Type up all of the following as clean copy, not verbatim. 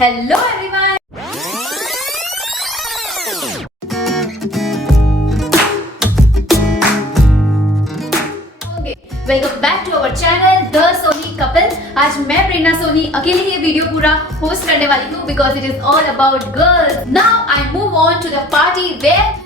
Hello everyone. Welcome back to our channel the Soni couple. आज मैं प्रेरणा सोनी अकेले ही ये वीडियो पूरा होस्ट करने वाली हूँ because it is all about girls. Now I move on to the party wear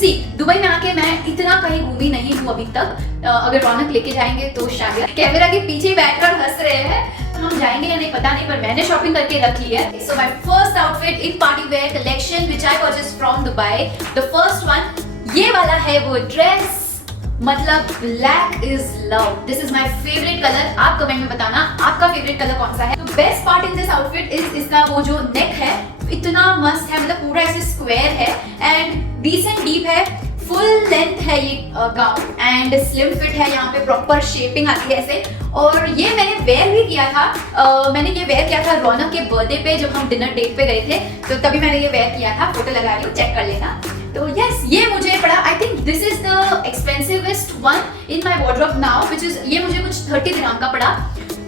see Dubai में आके मैं इतना कहीं घूमी नहीं हूँ अभी तक। अगर रौनक लेके जाएंगे तो शायद। कैमरा के पीछे बैठकर हंस रहे हैं, हम जाएंगे या नहीं पता नहीं, पर मैंने शॉपिंग करके रख ली है। So my first outfit in party wear collection which I purchased from Dubai. The first one ये वाला है वो ड्रेस, मतलब black is love. This is my favourite colour. आप कमेंट में बताना आपका फेवरेट कलर कौन सा है। तो best part in this outfit is इसका वो जो नेक है इतना मस्त है, मतलब पूरा ऐसे स्क्वायर है एंड डिसेंट डीप है, फुल लेंथ है ये गाउन एंड स्लिम फिट है। यहाँ पे प्रॉपर शेपिंग आती है ऐसे। और ये मैंने वेयर भी किया था। मैंने ये वेयर किया था रौनक के बर्थडे पे जब हम डिनर डेट पे गए थे, तो तभी मैंने ये वेयर किया था। फोटो लगा रही हूँ, चेक कर लेना। तो यस, ये मुझे पड़ा, I think this is the expensivest one in my wardrobe now which is, ये मुझे कुछ 30 दिरहम का पड़ा।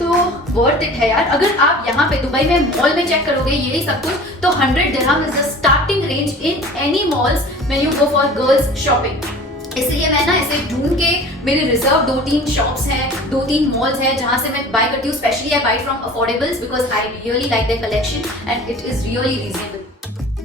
तो वर्थ इट है यार। अगर आप यहाँ पे दुबई में मॉल में चेक करोगे यही सब कुछ, तो 100 dirham is the starting range in any malls when you go for girls shopping. इसलिए मैं ना ऐसे ढूंढ के, मेरे रिजर्व 2-3 शॉप्स हैं, 2-3 मॉल्स हैं जहां से मैं बाय करती हूँ। Specially I buy from Affordables because I really like their collection and it is really reasonable.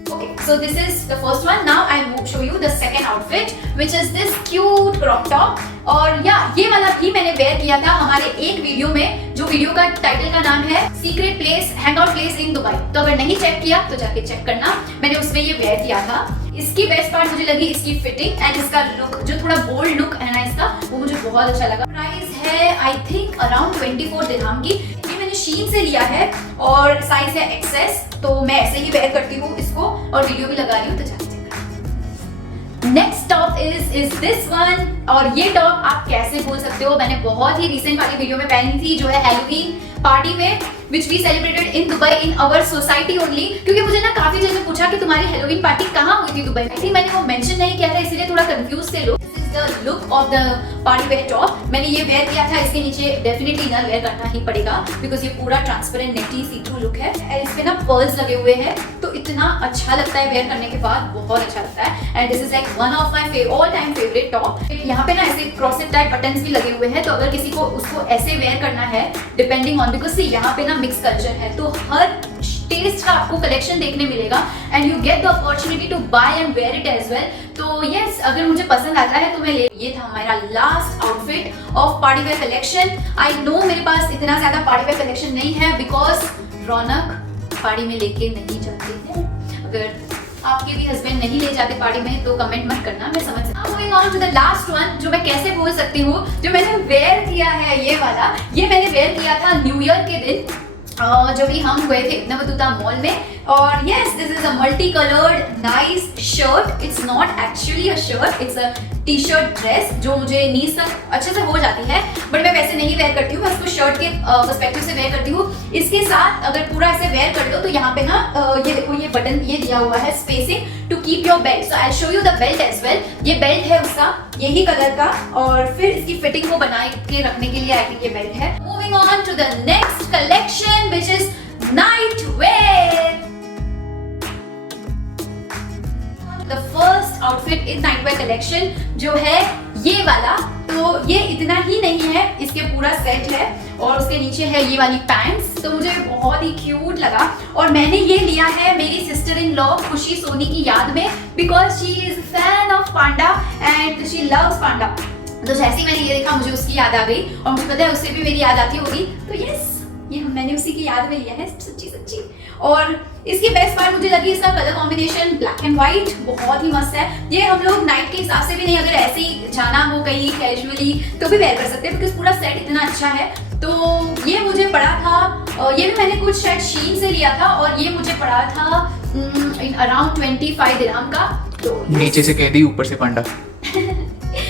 Okay, so this is the first one. Now I will show you the second outfit, which is this cute crop top. और या ये वाला भी मैंने where किया था हमारे एक वीडियो में, जो वीडियो का टाइटल का नाम है secret place hangout place in Dubai. तो अगर नहीं चेक किया तो जाके चेक करना, मैंने उसमें ये वेयर किया था। इसकी बेस्ट पार्ट मुझे लगी इसकी फिटिंग एंड इसका लुक, जो थोड़ा बोल्ड लुक है ना इसका, वो मुझे बहुत अच्छा लगा। प्राइस है आई थिंक अराउंड 24 दिरहम की। ये मैंने शीन से लिया है और साइज है एक्सेस, तो मैं ऐसे ही वेयर करती हूँ इसको और वीडियो भी लगा रही हूँ, तो जाके चेक करना। Next top is this one. और ये टॉप आप कैसे भूल सकते हो, मैंने बहुत ही रिसेंट वाली वीडियो में पहनी थी, जो है हैलोवीन पार्टी में which we celebrated in Dubai in our society only। क्योंकि मुझे ना काफी जगह पूछा कि तुम्हारी हैलोवीन पार्टी कहाँ हुई थी दुबई में। आई थिंक मैंने वो मेंशन नहीं किया था, इसलिए थोड़ा कंफ्यूज थे लोग। This is the look of the party where top. मैंने ये वेयर किया था, इसके नीचे डेफिनेटली इनर वेयर करना ही पड़ेगा बिकॉज ये पूरा ट्रांसपेरेंट नेटी सी थ्रू लुक है एंड इस पे ना पर्ल्स लगे हुए हैं, तो इतना अच्छा लगता है वेयर करने के बाद, बहुत अच्छा लगता है। And this is like one of my all time favourite top. यहाँ पे ना ऐसे क्रॉसेट टाइप बटन्स भी लगे हुए हैं, तो अगर किसी को उसको ऐसे वेयर करना है डिपेंडिंग ऑन, बिकॉज यहाँ पे ना मिक्स कल्चर है, तो हर टेस्ट का आपको कलेक्शन देखने मिलेगा and you get the opportunity to buy and wear it as well. तो यस, अगर मुझे पसंद आता है तो मैं ले। ये था हमारा last outfit of party wear collection. I know मेरे पास इतना ज्यादा पार्टी वेयर कलेक्शन नहीं है बिकॉज रौनक पार्टी में लेके नहीं जाते हैं। अगर आपके भी हस्बैंड नहीं ले जाते पार्टी में तो कमेंट मत करना, मैं समझ। Moving on to the last one, जो मैं कैसे बोल सकती हूँ, जो मैंने वेयर किया है ये वाला। ये मैंने वेयर किया था न्यू ईयर के दिन जब भी हम गए थे नवदुता मॉल में। और yes, this is a multi coloured nice shirt. It's not actually a shirt, it's a T shirt dress जो मुझे नीज तक अच्छे से हो जाती है, बट मैं वैसे नहीं वेयर करती हूँ, मैं उसको शर्ट के पर्सपेक्टिव से वेयर करती हूँ। इसके साथ अगर पूरा ऐसे वेयर कर दो तो यहाँ पे ना ये देखो, ये बटन ये दिया हुआ है spacing to keep your belt. So I show you the belt as well. ये बेल्ट है उसका यही कलर का, और फिर इसकी फिटिंग को बना के रखने के लिए आई थिंक ये बेल्ट है। Moving on to the next collection which is night wear. The first outfit in night wear collection जो है ये वाला, तो ये इतना ही नहीं है, इसके पूरा सेट है और उसके नीचे है ये वाली पैंट्स। तो मुझे बहुत ही क्यूट लगा और मैंने ये लिया है मेरी सिस्टर इन लॉ खुशी सोनी की याद में, because she is fan of panda and she loves panda. तो जैसे ही मैंने ये देखा मुझे उसकी याद आ गई और मुझे पता है उससे भी मेरी याद आती होगी, तो यस, ये मैंने उसी की याद में लिया है सच्ची सच्ची। और इसकी बेस्ट पार्ट मुझे लगी इसका colour combination, black and white, बहुत ही मस्त है। ये हम लोग नाइट के हिसाब से भी नहीं, अगर ऐसे ही जाना हो कहीं कैजुअली तो भी वेयर कर सकते हैं, बिकॉज पूरा सेट इतना अच्छा है। तो ये मुझे पड़ा था, ये भी मैंने कुछ शायद शीन से लिया था और ये मुझे पड़ा था अराउंड 25 दिरहम का। तो नीचे से कैदी ऊपर से पांडा।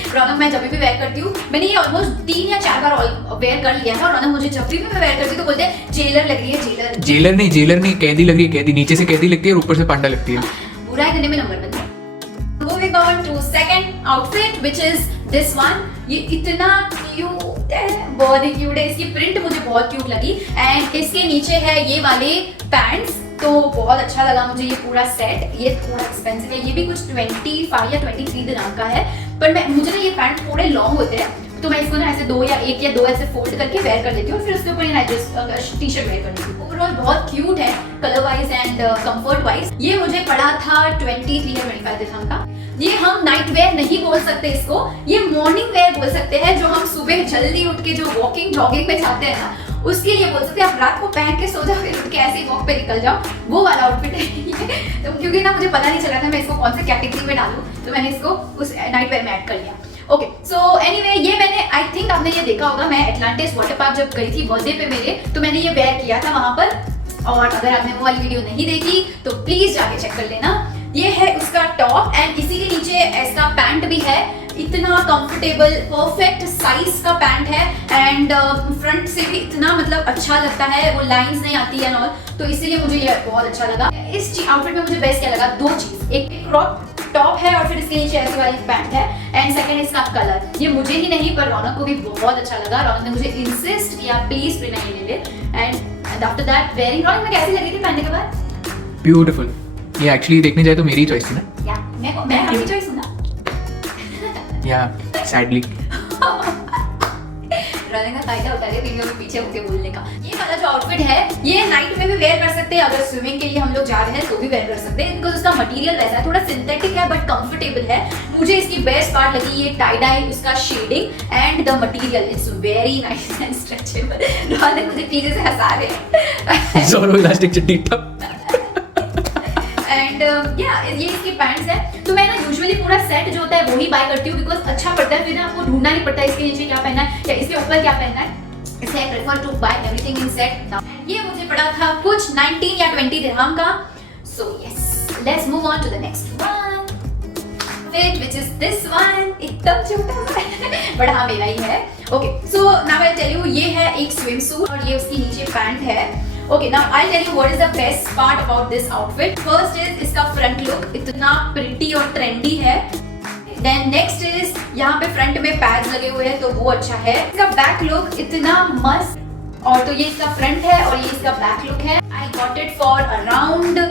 रौनक मैं जब भी वेयर करती हूँ, मैंने ये ऑलमोस्ट 3 या 4 बार वेयर कर लिया था। रौनक मुझे जब भी मैं वेयर करती हूँ तो बोलते हैं जेलर लग रही है, जेलर। जेलर नहीं कैदी लग रही है, कैदी। नीचे से कैदी लगती है और ऊपर से पांडा लगती है। बुराई करने में नंबर बनता है। Moving on to second outfit which is this one। ये इतना क्यूट है, बहुत ही क्यूट है। इसकी प्रिंट मुझे बहुत क्यूट लगी एंड इसके नीचे है ये वाले पैंट्स, तो बहुत अच्छा लगा मुझे ये पूरा सेट। ये थोड़ा एक्सपेंसिव है, ये भी कुछ 25 या 23 दिनार का है, पर मुझे ना ये पैंट थोड़े लॉन्ग होते हैं, तो मैं इसको ना ऐसे एक या दो ऐसे फोल्ड करके वेयर कर लेती हूँ, फिर उसके ऊपर ये टी शर्ट वेयर कर लेती हूँ। ओवरऑल बहुत क्यूट है colour wise and comfort wise. ये मुझे पड़ा था 23 या 25 दिरहम का। ये हम नाइट वेयर नहीं बोल सकते इसको, ये मॉर्निंग वेयर बोल सकते हैं, जो हम सुबह जल्दी उठ के जो वॉकिंग जॉगिंग पे जाते हैं ना, उसके लिए बोल सकते हैं। आप रात को पहन के सो जाओ, फिर उठ के ऐसे ही वॉक पे निकल जाओ, वो वाला आउटफिट है ये। तो क्योंकि ना मुझे पता नहीं चल रहा था मैं इसको कौन से कैटेगरी में डालूं, तो मैंने इसको उस नाइट वेयर में ऐड कर लिया। ओके, सो एनीवे ये मैंने आई थिंक आपने ये देखा होगा, मैं एटलांटिस वाटर पार्क जब गई थी बर्थडे पे मेरे, तो मैंने ये वेयर किया था वहां पर, और अगर आपने वो वाली वीडियो नहीं देखी तो प्लीज जाके चेक कर लेना। ये है उसका टॉप एंड इसी के नीचे ऐसा पैंट भी है, इतना कंफर्टेबल परफेक्ट साइज का पैंट है एंड फ्रंट से भी इतना मतलब अच्छा लगता है, वो लाइंस नहीं आती है ऑल, तो इसीलिए मुझे ये बहुत अच्छा लगा। इस आउटफिट में मुझे बेस्ट क्या लगा, दो चीज, एक क्रॉप टॉप है और फिर इसके नीचे ऐसी वाली पैंट है एंड सेकंड इसका कलर। ये मुझे ही नहीं पर रौनक को भी बहुत अच्छा लगा। रौनक ने मुझे इंसिस्ट किया प्लीज प्रिना ये ले ले एंड आफ्टर दैट वेयरिंग। रौनक में कैसी लगी थी पहनने के बाद? ब्यूटीफुल। ये एक्चुअली देखने जाए तो मेरी चॉइस थी ना, या मैं आपकी चॉइस हूं ना, या सैडली रौनक का फायदा उठा रहे वीडियो में पीछे होके बोलने का। ये वाला जो आउटफिट है ये नाइट में भी वेयर कर सकते हैं, अगर स्विमिंग के लिए हम लोग जा रहे हैं तो भी वेयर कर सकते हैं, बिकॉज उसका मटेरियल वैसा है, थोड़ा सिंथेटिक है बट कंफर्टेबल है। मुझे इसकी बेस्ट पार्ट लगी ये टाई डाई, उसका shading and the material, it's very nice and stretchable. Raunak मुझे पीछे से हंसा रहे हैं जोरो इलास्टिक चड्डी टप एंड ये इसकी पैंट्स है। तो मैं ना यूजुअली पूरा सेट जो होता है वो ही बाय करती हूँ, बिकॉज अच्छा पड़ता है, फिर ना आपको ढूंढना नहीं पड़ता इसके नीचे क्या पहनना है या इसके ऊपर क्या पहनना है, इसलिए I prefer to buy everything in set. ये मुझे पड़ा था कुछ 19 या 20 दिरहम का। So yes, let's move on to the next one, which is this one, एकदम छोटा सा बट हाँ मेरा ही है। Okay, so now I tell you, ये है एक स्विम सूट और ये उसकी नीचे पैंट है। Okay, now I'll tell you what is the best part about this outfit. First is इसका front look, इतना pretty और trendy है। Then next is यहाँ पे front में pads लगे हुए हैं तो वो अच्छा है। इसका back look इतना मस्त, और तो ये इसका front है और ये इसका back look है। I got it for around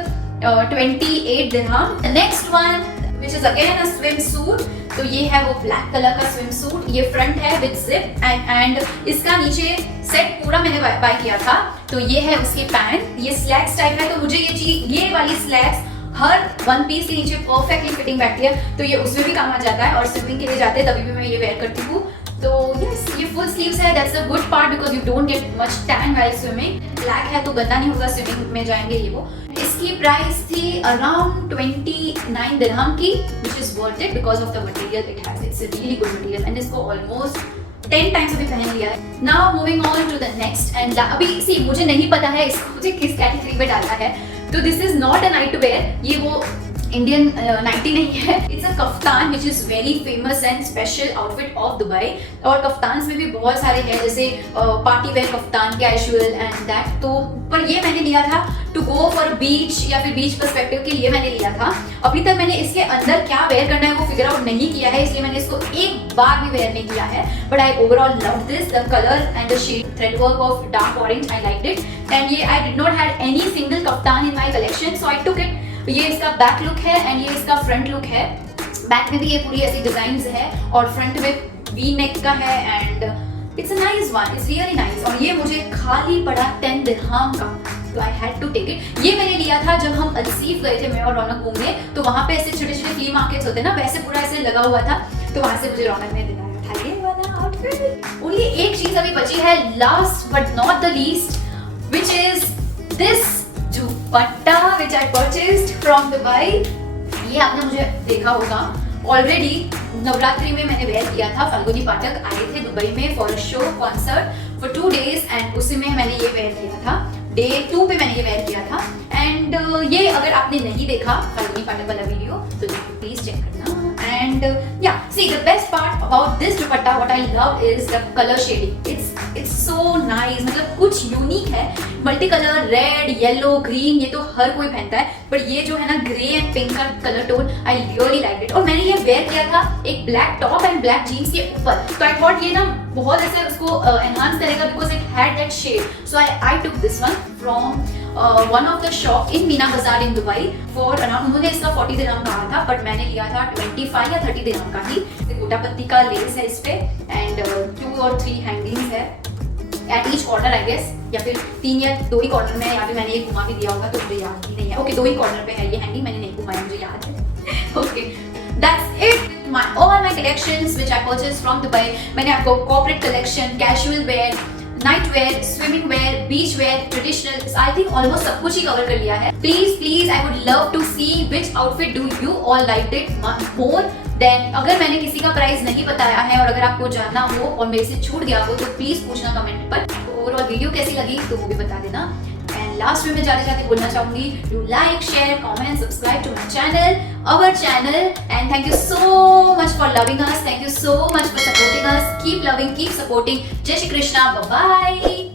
28 dirham. The next one, which is again a swimsuit. तो ये है वो ब्लैक कलर का स्विम सूट, ये फ्रंट है विद जिप एंड इसका नीचे सेट पूरा मैंने बाय किया था। तो ये है उसके पैंट, ये स्लैक्स टाइप है, तो मुझे ये चीज, ये वाली स्लैक्स हर वन पीस के नीचे परफेक्टली फिटिंग बैठती है, तो ये उसमें भी काम आ जाता है, और स्विमिंग के लिए जाते हैं तभी भी मैं ये वेयर करती हूँ। तो यस, ये फुल स्लीव्स है, that's a good part because you don't get much tan while swimming. Black है तो गंदा नहीं होगा स्विमिंग में जाएंगे ये वो। इसकी प्राइस थी अराउंड 29 दिरहम की, which is worth it because of the material it has. It's a really good material and इसको almost 10 times अभी पहन लिया है। Now moving on to the next and अभी see मुझे नहीं पता है इसको मुझे किस कैटेगरी में डालना है, तो this is not a night to wear, ये वो इंडियन नाइटी नहीं है, it's a kaftan which is very famous and special outfit of Dubai. और कफ्तान में भी बहुत सारे हैं, जैसे party wear kaftan, casual and that. तो पर ये मैंने लिया था टू गो फॉर बीच या फिर बीच पर्सपेक्टिव के लिए मैंने लिया था। अभी तक मैंने इसके अंदर क्या वेयर करना है वो फिगर आउट नहीं किया है, इसलिए मैंने इसको एक बार भी वेयर नहीं किया है। But I overall love this, the colour and the shade, thread work of dark orange, I liked it and ये I did not had any single kaftan in my collection, so I took it. ये इसका back look है and ये इसका front look है। Back में भी ये पूरी ऐसी डिजाइन्स है और फ्रंट में वी नेक का है and it's a nice one, it's really nice. और ये मुझे खाली पड़ा 10 दिरहम का, तो I had to take it. ये मैंने लिया था जब हम अल्सीफ गए थे मैं और रौनक घूमने, तो वहाँ पे ऐसे छोटे छोटे फ्ली मार्केट्स होते हैं ना, वैसे पूरा ऐसे लगा हुआ था, तो वहाँ से मुझे रौनक ने दिलाया था ये वाला आउटफिट। और ये एक चीज अभी बची है, last but not the least, which is this dupatta which I purchased from Dubai। ये आपने मुझे देखा होगा ऑलरेडी, नवरात्रि में मैंने वेयर किया था। फाल्गुनी पाठक आए थे दुबई में for a show concert for 2 days and उसी में मैंने ये वेयर किया था। डे 2 पे मैंने ये वेयर किया था एंड ये अगर आपने नहीं देखा फाल्गुनी पाठक वाला वीडियो तो प्लीज चेक करना। And yeah see the best part about this dupatta what I love is the colour shading, it's so nice, मतलब कुछ यूनिक है, multi colour, red, yellow, green, ये तो हर कोई पहनता है, पर ये जो है ना ग्रे एंड पिंक का colour tone, I really like it. और मैंने ये वेयर किया था एक black top and black jeans के ऊपर, तो आई थॉट ये ना बहुत ऐसे उसको एनहांस करेगा because it had that shade, so I took this one from one of the shop in Meena Bazaar in Dubai for around, उन्होंने इसका 40 दिरहम कहा था, बट मैंने लिया था 25 या 30 दिरहम का ही। गोटा पत्ती का लेस है इस पे एंड 2 और 3 हैंगिंग्स है at each corner I guess, या फिर 3 या 2 ही कॉर्नर में, या फिर मैंने ये घुमा भी दिया होगा तो मुझे याद ही नहीं है। ओके 2 ही कॉर्नर पे है ये हैंगिंग, मैंने नहीं घुमाया, मुझे याद है। Okay that's it all my collections which I purchased from Dubai। मैंने आपको corporate collection, casual wear, night wear, swimming wear, beach wear, traditional, I think almost सब कुछ ही कवर कर लिया है। Please I would love to see which outfit do you all like it more then, अगर मैंने किसी का प्राइस नहीं बताया है और अगर आपको जानना हो और मेरे से छूट गया हो तो प्लीज पूछना कमेंट पर। ओवरऑल वीडियो कैसी लगी तो वो भी बता देना। एंड लास्ट में मैं जाते जाते बोलना चाहूंगी do like, share, comment, subscribe to my channel, our channel, and thank you so much for loving us, thank you so much for supporting us, keep loving, keep supporting। जय Shri Krishna, bye bye।